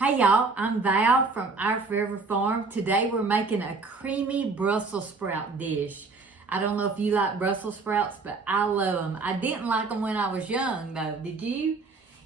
Hey y'all, I'm Val from Our Forever Farm. Today we're making a creamy Brussels sprout dish. I don't know if you like Brussels sprouts, but I love them. I didn't like them when I was young though, did you?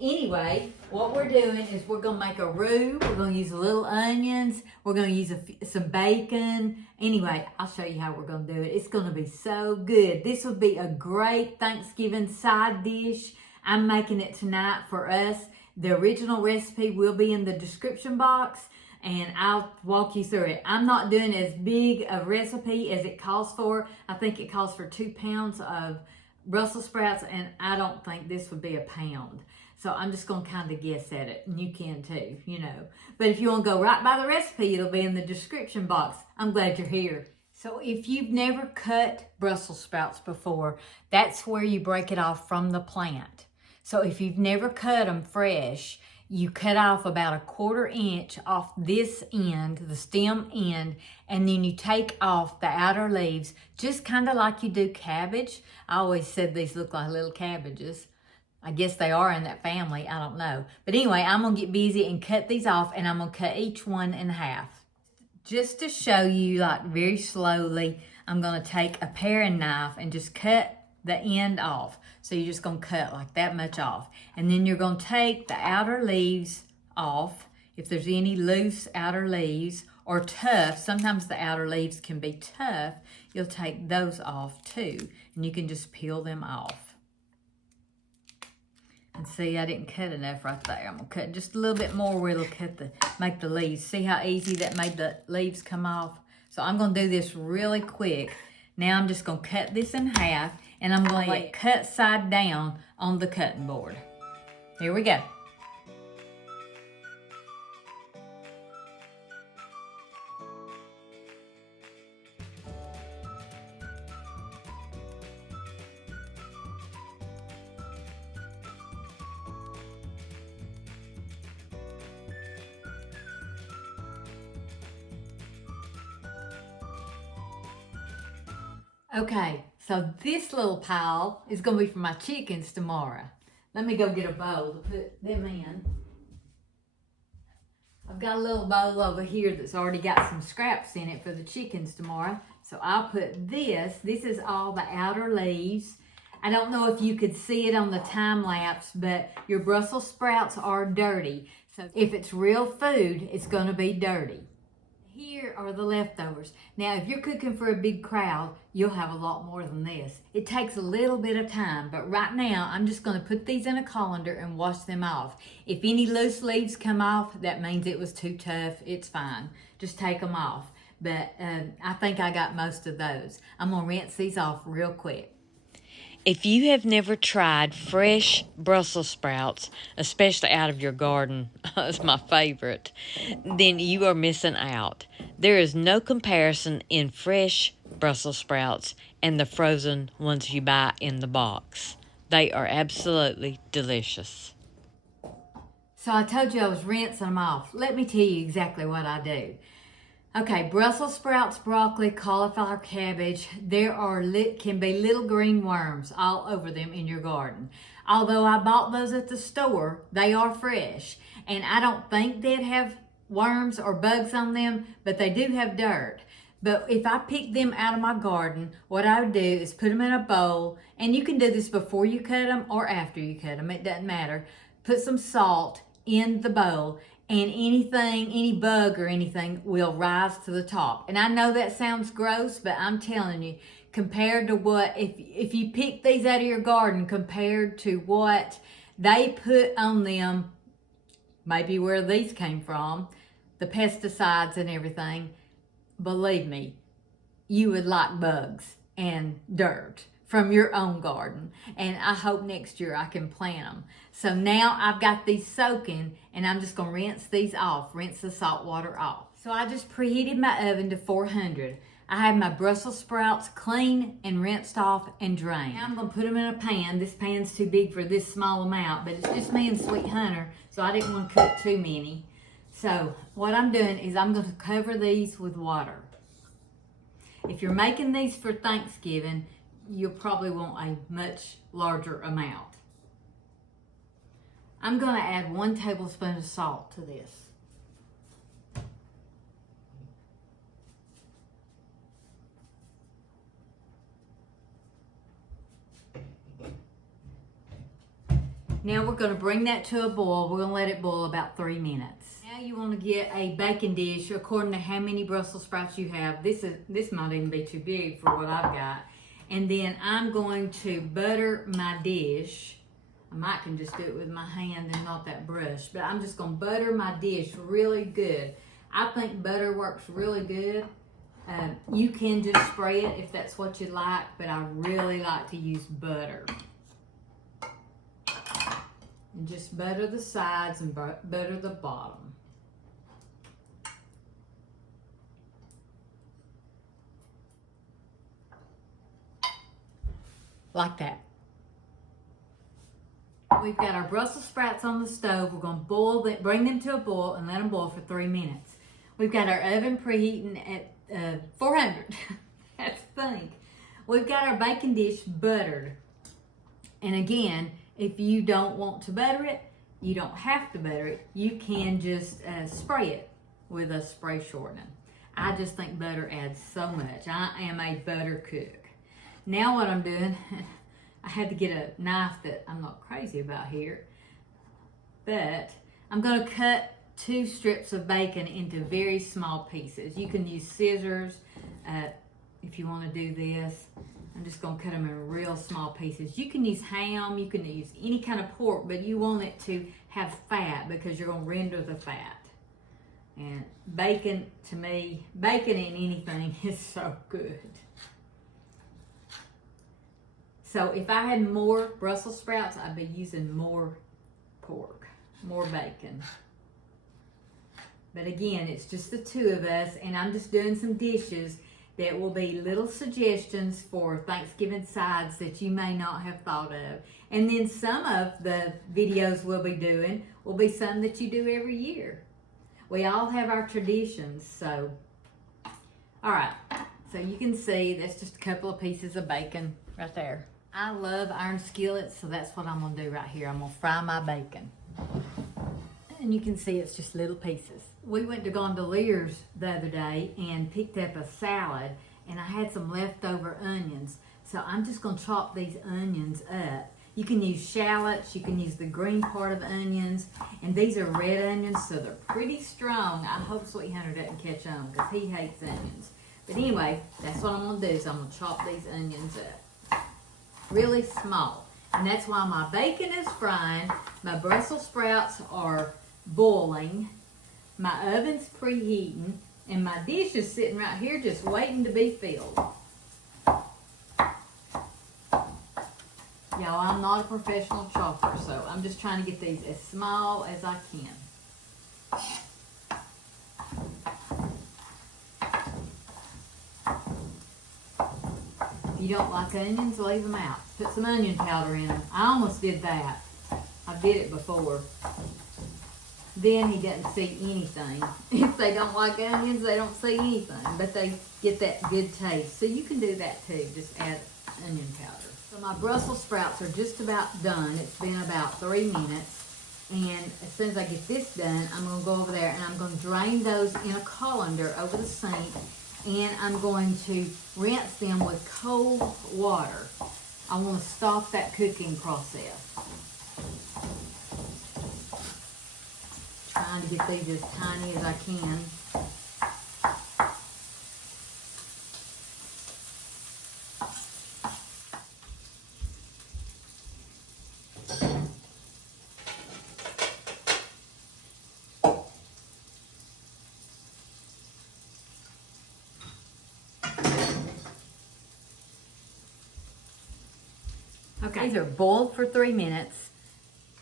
Anyway, what we're doing is we're gonna make a roux. We're gonna use little onions. We're gonna use some bacon. Anyway, I'll show you how we're gonna do it. It's gonna be so good. This would be a great Thanksgiving side dish. I'm making it tonight for us. The original recipe will be in the description box and I'll walk you through it. I'm not doing as big a recipe as it calls for. I think it calls for 2 pounds of Brussels sprouts and I don't think this would be a pound. So I'm just gonna kind of guess at it, and you can too, you know. But if you wanna go right by the recipe, it'll be in the description box. I'm glad you're here. So if you've never cut Brussels sprouts before, that's where you break it off from the plant. So if you've never cut them fresh, you cut off about a 1/4 inch off this end, the stem end, and then you take off the outer leaves, just kind of like you do cabbage. I always said these look like little cabbages. I guess they are in that family, I don't know. But anyway, I'm gonna get busy and cut these off, and I'm gonna cut each one in half. Just to show you, like very slowly, I'm gonna take a paring knife and just cut the end off. So you're just gonna cut like that much off. And then you're gonna take the outer leaves off. If there's any loose outer leaves or tough, sometimes the outer leaves can be tough, you'll take those off too. And you can just peel them off. And see, I didn't cut enough right there. I'm gonna cut just a little bit more where it'll make the leaves. See how easy that made the leaves come off? So I'm gonna do this really quick. Now I'm just gonna cut this in half and I'm gonna cut side down on the cutting board. Here we go. Okay, so this little pile is gonna be for my chickens tomorrow. Let me go get a bowl to put them in. I've got a little bowl over here that's already got some scraps in it for the chickens tomorrow. So I'll put this is all the outer leaves. I don't know if you could see it on the time lapse, but your Brussels sprouts are dirty. So if it's real food, it's gonna be dirty. Here are the leftovers. Now, if you're cooking for a big crowd, you'll have a lot more than this. It takes a little bit of time, but right now, I'm just gonna put these in a colander and wash them off. If any loose leaves come off, that means it was too tough. It's fine. Just take them off. But I think I got most of those. I'm gonna rinse these off real quick. If you have never tried fresh Brussels sprouts, especially out of your garden, it's my favorite, then you are missing out. There is no comparison in fresh Brussels sprouts and the frozen ones you buy in the box. They are absolutely delicious. So I told you I was rinsing them off. Let me tell you exactly what I do. Okay, Brussels sprouts, broccoli, cauliflower, cabbage, can be little green worms all over them in your garden. Although I bought those at the store, they are fresh. And I don't think they'd have worms or bugs on them, but they do have dirt. But if I pick them out of my garden, what I would do is put them in a bowl, and you can do this before you cut them or after you cut them, it doesn't matter. Put some salt in the bowl, and any bug or anything will rise to the top. And I know that sounds gross, but I'm telling you, compared to what, if you pick these out of your garden, compared to what they put on them, maybe where these came from, the pesticides and everything, believe me, you would like bugs and dirt from your own garden. And I hope next year I can plant them. So now I've got these soaking and I'm just gonna rinse these off, rinse the salt water off. So I just preheated my oven to 400. I have my Brussels sprouts clean and rinsed off and drained. Now I'm gonna put them in a pan. This pan's too big for this small amount, but it's just me and Sweet Hunter, so I didn't want to cook too many. So what I'm doing is I'm gonna cover these with water. If you're making these for Thanksgiving, you'll probably want a much larger amount. I'm gonna add 1 tablespoon of salt to this. Now we're going to bring that to a boil. We're going to let it boil about 3 minutes. Now you want to get a baking dish according to how many Brussels sprouts you have. This might even be too big for what I've got. And then I'm going to butter my dish. I might can just do it with my hand and not that brush, but I'm just going to butter my dish really good. I think butter works really good. You can just spray it if that's what you like, but I really like to use butter. And just butter the sides and butter the bottom. Like that. We've got our Brussels sprouts on the stove. We're going to boil them, bring them to a boil and let them boil for 3 minutes. We've got our oven preheating at 400. That's the thing. We've got our baking dish buttered. And again, if you don't want to butter it, you don't have to butter it. You can just spray it with a spray shortening. I just think butter adds so much. I am a butter cook. Now what I'm doing, I had to get a knife that I'm not crazy about here, but I'm going to cut 2 strips of bacon into very small pieces. You can use scissors if you want to do this. I'm just going to cut them in real small pieces. You can use ham, you can use any kind of pork, but you want it to have fat because you're going to render the fat. And bacon, to me, bacon in anything is so good. So if I had more Brussels sprouts, I'd be using more pork, more bacon. But again, it's just the 2 of us, and I'm just doing some dishes that will be little suggestions for Thanksgiving sides that you may not have thought of. And then some of the videos we'll be doing will be some that you do every year. We all have our traditions, so. All right, so you can see that's just a couple of pieces of bacon right there. I love iron skillets, so that's what I'm gonna do right here. I'm gonna fry my bacon. And you can see it's just little pieces. We went to Gondolier's the other day and picked up a salad, and I had some leftover onions. So I'm just gonna chop these onions up. You can use shallots, you can use the green part of onions, and these are red onions, so they're pretty strong. I hope Sweet Hunter doesn't catch on because he hates onions. But anyway, that's what I'm gonna do, is I'm gonna chop these onions up. Really small. And that's while my bacon is frying, my Brussels sprouts are boiling, my oven's preheating, and my dish is sitting right here just waiting to be filled. Y'all, I'm not a professional chopper, so I'm just trying to get these as small as I can. If you don't like onions, leave them out. Put some onion powder in them. I almost did that. I did it before. Then he doesn't see anything. If they don't like onions, they don't see anything, but they get that good taste. So you can do that too, just add onion powder. So my Brussels sprouts are just about done. It's been about 3 minutes. And as soon as I get this done, I'm gonna go over there and I'm gonna drain those in a colander over the sink, and I'm going to rinse them with cold water. I wanna stop that cooking process. Trying to get these as tiny as I can. Okay, these are boiled for 3 minutes,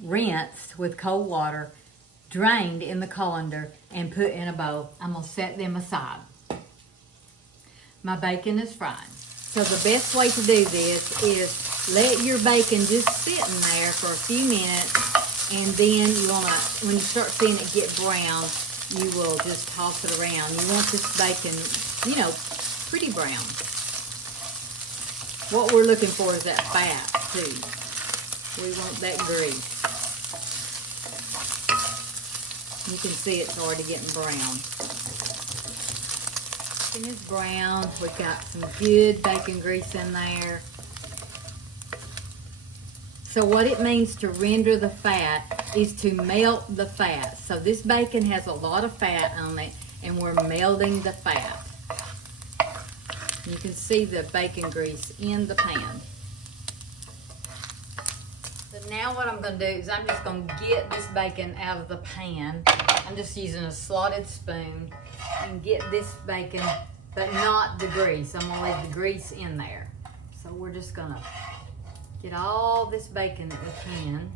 rinsed with cold water, drained in the colander, and put in a bowl. I'm gonna set them aside. My bacon is frying. So the best way to do this is let your bacon just sit in there for a few minutes, and then you wanna, when you start seeing it get brown, you will just toss it around. You want this bacon, you know, pretty brown. What we're looking for is that fat too. We want that grease. You can see it's already getting brown. Bacon is brown. We've got some good bacon grease in there. So what it means to render the fat is to melt the fat. So this bacon has a lot of fat on it, and we're melting the fat. You can see the bacon grease in the pan. So now what I'm going to do is I'm just going to get this bacon out of the pan. I'm just using a slotted spoon and get this bacon, but not the grease. I'm going to leave the grease in there. So we're just going to get all this bacon that we can.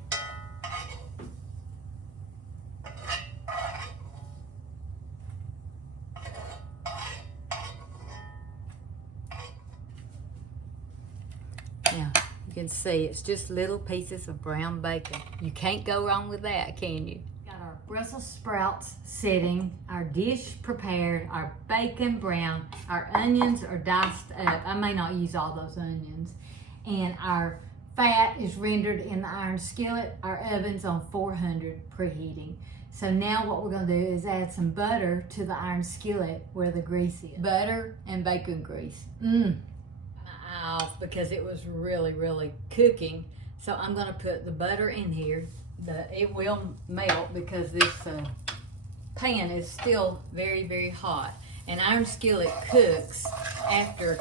Now, you can see it's just little pieces of brown bacon. You can't go wrong with that, can you? Got our Brussels sprouts sitting, our dish prepared, our bacon brown, our onions are diced up. I may not use all those onions. And our fat is rendered in the iron skillet. Our oven's on 400 preheating. So now what we're going to do is add some butter to the iron skillet where the grease is. Butter and bacon grease. My eye off because it was really cooking. So I'm going to put the butter in here. It will melt because this pan is still very hot. An iron skillet cooks after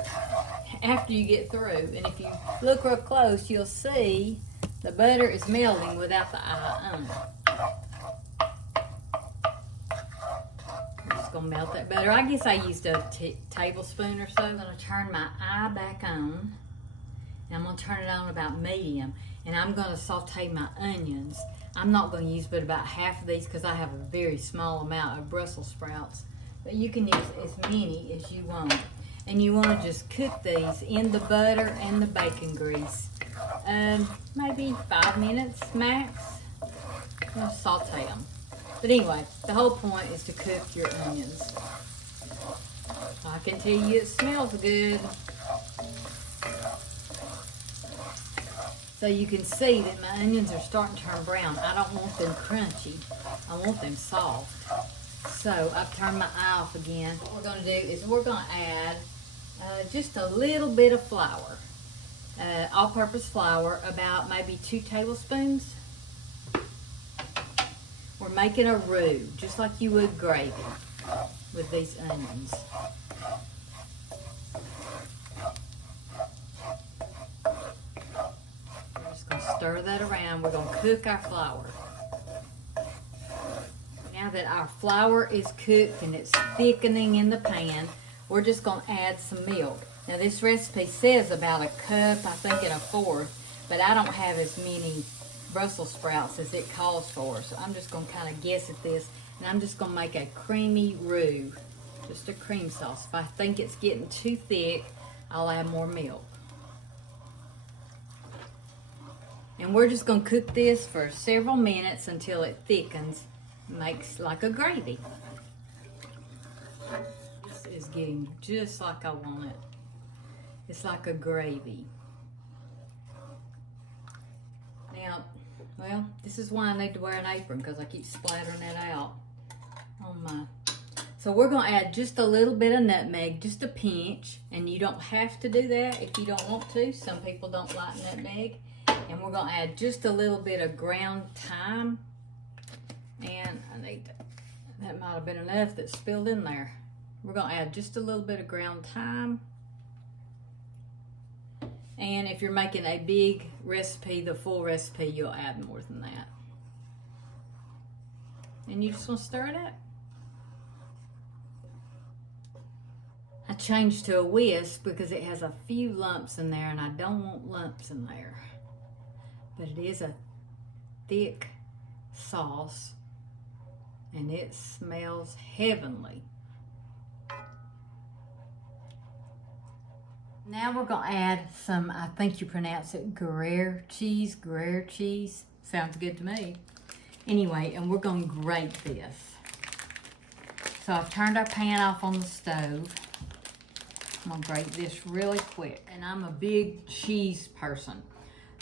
you get through. And if you look real close, you'll see the butter is melting without the eye on it. I'm just gonna melt that butter. I guess I used a tablespoon or so. I'm gonna turn my eye back on. And I'm gonna turn it on about medium. And I'm gonna saute my onions. I'm not gonna use but about half of these because I have a very small amount of Brussels sprouts. But you can use as many as you want. And you want to just cook these in the butter and the bacon grease. Maybe 5 minutes max. Just saute them. But anyway, the whole point is to cook your onions. I can tell you it smells good. So you can see that my onions are starting to turn brown. I don't want them crunchy. I want them soft. So I've turned my eye off again. What we're going to do is we're going to add just a little bit of flour. All-purpose flour, about maybe 2 tablespoons. We're making a roux, just like you would gravy with these onions. We're just going to stir that around. We're going to cook our flour. Now that our flour is cooked and it's thickening in the pan, we're just going to add some milk. Now this recipe says about a cup, I think, and a fourth, but I don't have as many Brussels sprouts as it calls for. So I'm just going to kind of guess at this, and I'm just going to make a creamy roux, just a cream sauce. If I think it's getting too thick, I'll add more milk. And we're just going to cook this for several minutes until it thickens. Makes like a gravy. This is getting just like I want it. It's like a gravy. Now, well, this is why I need to wear an apron, because I keep splattering that out on my... So we're going to add just a little bit of nutmeg, just a pinch, and you don't have to do that if you don't want to. Some people don't like nutmeg. And we're going to add just a little bit of ground thyme. And I need that might have been enough that spilled in there. We're going to add just a little bit of ground thyme. And if you're making a big recipe, the full recipe, you'll add more than that. And you just want to stir it up. I changed to a whisk because it has a few lumps in there and I don't want lumps in there. But it is a thick sauce. And it smells heavenly. Now we're going to add some, I think you pronounce it Gruyère cheese. Sounds good to me. Anyway, and we're going to grate this. So I've turned our pan off on the stove. I'm going to grate this really quick. And I'm a big cheese person,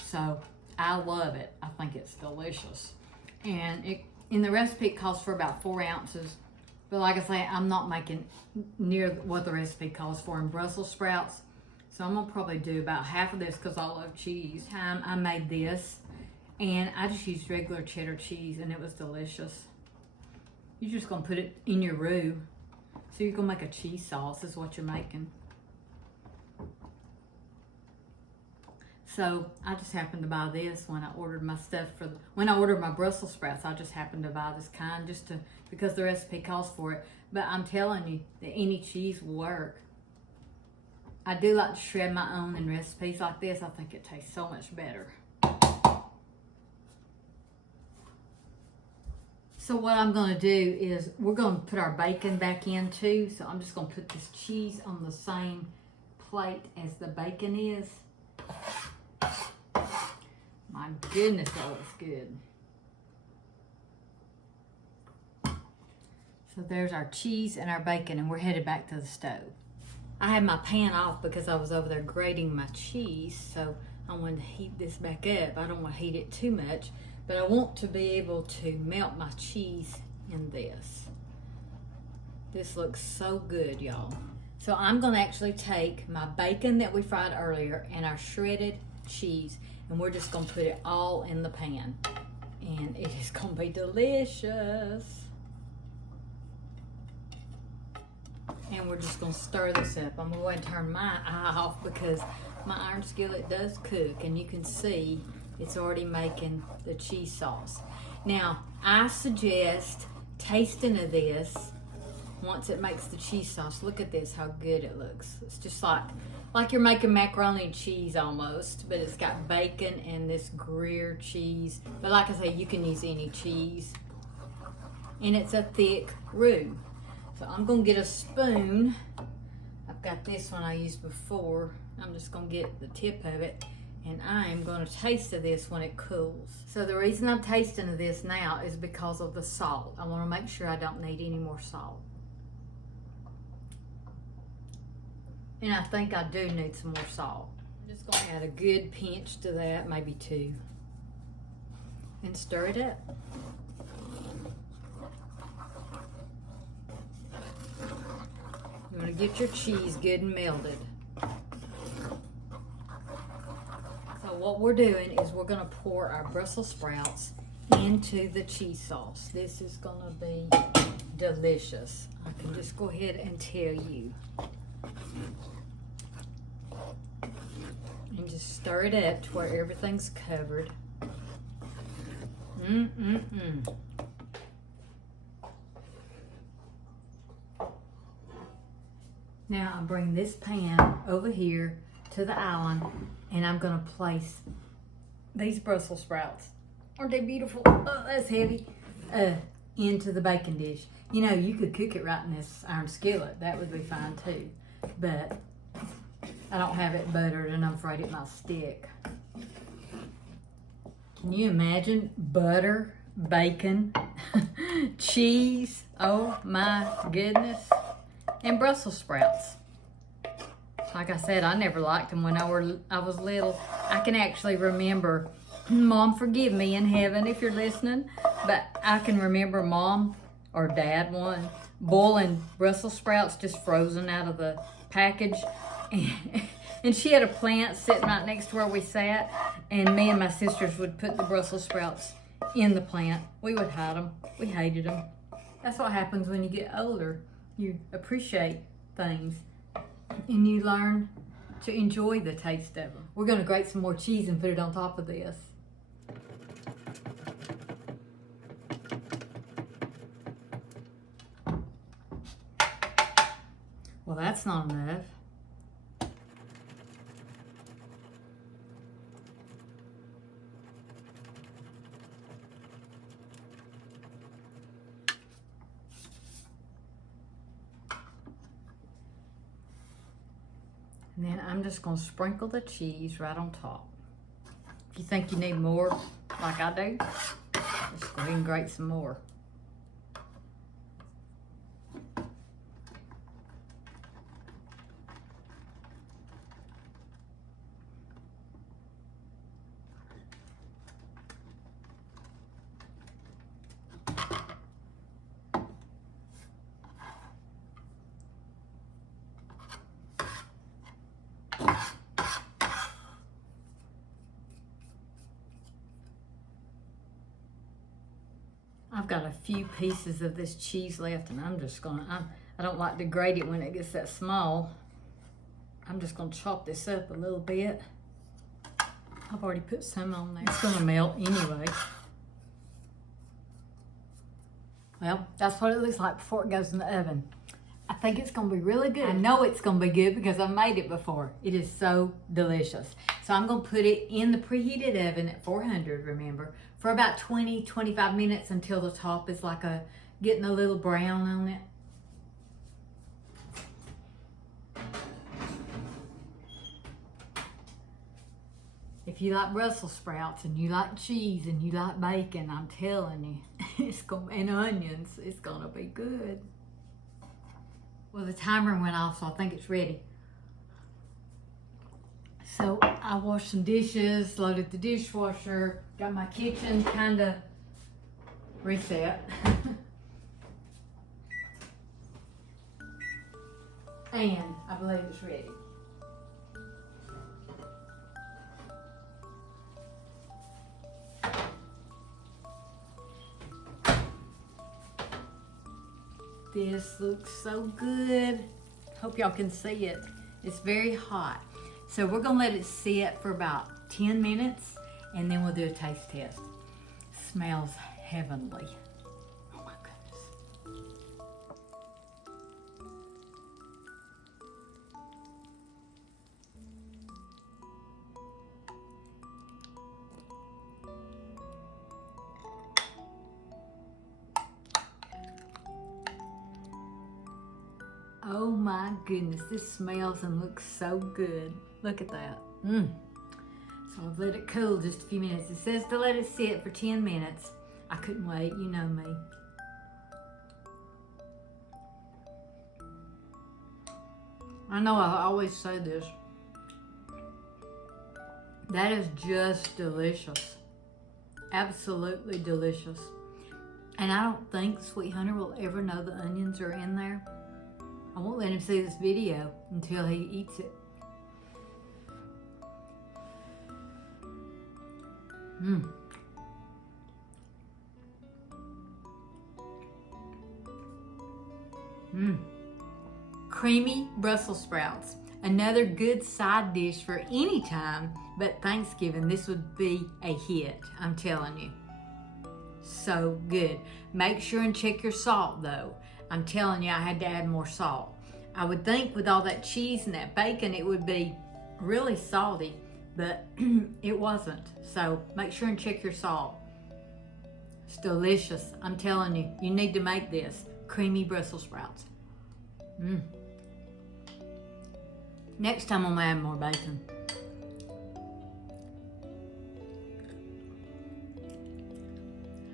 so I love it. I think it's delicious. And in the recipe, it calls for about 4 ounces. But like I say, I'm not making near what the recipe calls for in Brussels sprouts. So I'm going to probably do about half of this because I love cheese. I made this. And I just used regular cheddar cheese and it was delicious. You're just gonna put it in your roux. So you're gonna make a cheese sauce is what you're making. So I just happened to buy this when I ordered my stuff when I ordered my Brussels sprouts. I just happened to buy this kind because the recipe calls for it. But I'm telling you that any cheese will work. I do like to shred my own in recipes like this. I think it tastes so much better. So what I'm gonna do is we're gonna put our bacon back in too. So I'm just gonna put this cheese on the same plate as the bacon is. My goodness, that looks good. So there's our cheese and our bacon, and we're headed back to the stove. I had my pan off because I was over there grating my cheese, so I wanted to heat this back up. I don't want to heat it too much, but I want to be able to melt my cheese in this. This looks so good, y'all. So I'm gonna actually take my bacon that we fried earlier and our shredded cheese, and we're just gonna put it all in the pan. And it is gonna be delicious. And we're just gonna stir this up. I'm gonna go ahead and turn my eye off because my iron skillet does cook, and you can see it's already making the cheese sauce. Now, I suggest tasting of this once it makes the cheese sauce. Look at this, how good it looks. It's just like you're making macaroni and cheese almost, but it's got bacon and this Gruyere cheese. But like I say, you can use any cheese. And it's a thick roux. So I'm gonna get a spoon. I've got this one I used before. I'm just gonna get the tip of it, and I'm gonna taste of this when it cools. So the reason I'm tasting of this now is because of the salt. I wanna make sure I don't need any more salt. And I think I do need some more salt. I'm just gonna add a good pinch to that, maybe 2. And stir it up. You wanna get your cheese good and melted. So what we're doing is we're gonna pour our Brussels sprouts into the cheese sauce. This is gonna be delicious. I can just go ahead and tell you. And just stir it up to where everything's covered. Now I bring this pan over here to the island, and I'm gonna place these Brussels sprouts. Aren't they beautiful? Oh, that's heavy. Into the bacon dish. You know, you could cook it right in this iron skillet. That would be fine too. But I don't have it buttered, and I'm afraid it might stick. Can you imagine butter, bacon, cheese? Oh my goodness. And Brussels sprouts. Like I said, I never liked them when I was little. I can actually remember, Mom, forgive me in heaven if you're listening, but I can remember Mom or Dad boiling Brussels sprouts just frozen out of the package. And she had a plant sitting right next to where we sat, and me and my sisters would put the Brussels sprouts in the plant. We would hide them. We hated them. That's what happens when you get older. You appreciate things, and you learn to enjoy the taste of them. We're gonna grate some more cheese and put it on top of this. Well, that's not enough. And then I'm just gonna sprinkle the cheese right on top. If you think you need more, like I do, just go ahead and grate some more. I've got a few pieces of this cheese left, and I'm just gonna, I don't like to grate it when it gets that small. I'm just gonna chop this up a little bit. I've already put some on there. It's gonna melt anyway. Well, that's what it looks like before it goes in the oven. I think it's gonna be really good. I know it's gonna be good because I made it before. It is so delicious. So I'm gonna put it in the preheated oven at 400, remember, for about 20-25 minutes until the top is like getting a little brown on it. If you like Brussels sprouts and you like cheese and you like bacon, I'm telling you, and onions, it's gonna be good. Well, the timer went off, so I think it's ready. So I washed some dishes, loaded the dishwasher, got my kitchen kind of reset. And I believe it's ready. This looks so good. Hope y'all can see it. It's very hot. So we're gonna let it sit for about 10 minutes and then we'll do a taste test. Smells heavenly. Oh my goodness. Oh my goodness, this smells and looks so good. Look at that. So I've let it cool just a few minutes. It says to let it sit for 10 minutes. I couldn't wait, you know me. I know I always say this. That is just delicious. Absolutely delicious. And I don't think Sweet Hunter will ever know the onions are in there. I won't let him see this video until he eats it. Creamy Brussels sprouts. Another good side dish for any time, but Thanksgiving, this would be a hit, I'm telling you. So good. Make sure and check your salt though. I'm telling you, I had to add more salt. I would think with all that cheese and that bacon, it would be really salty, but it wasn't. So make sure and check your salt. It's delicious. I'm telling you, you need to make this. Creamy Brussels sprouts. Next time I'm gonna add more bacon.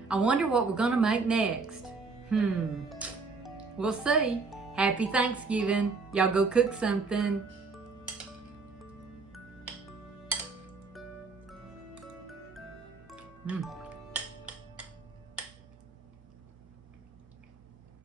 I wonder what we're gonna make next. We'll see. Happy Thanksgiving. Y'all go cook something.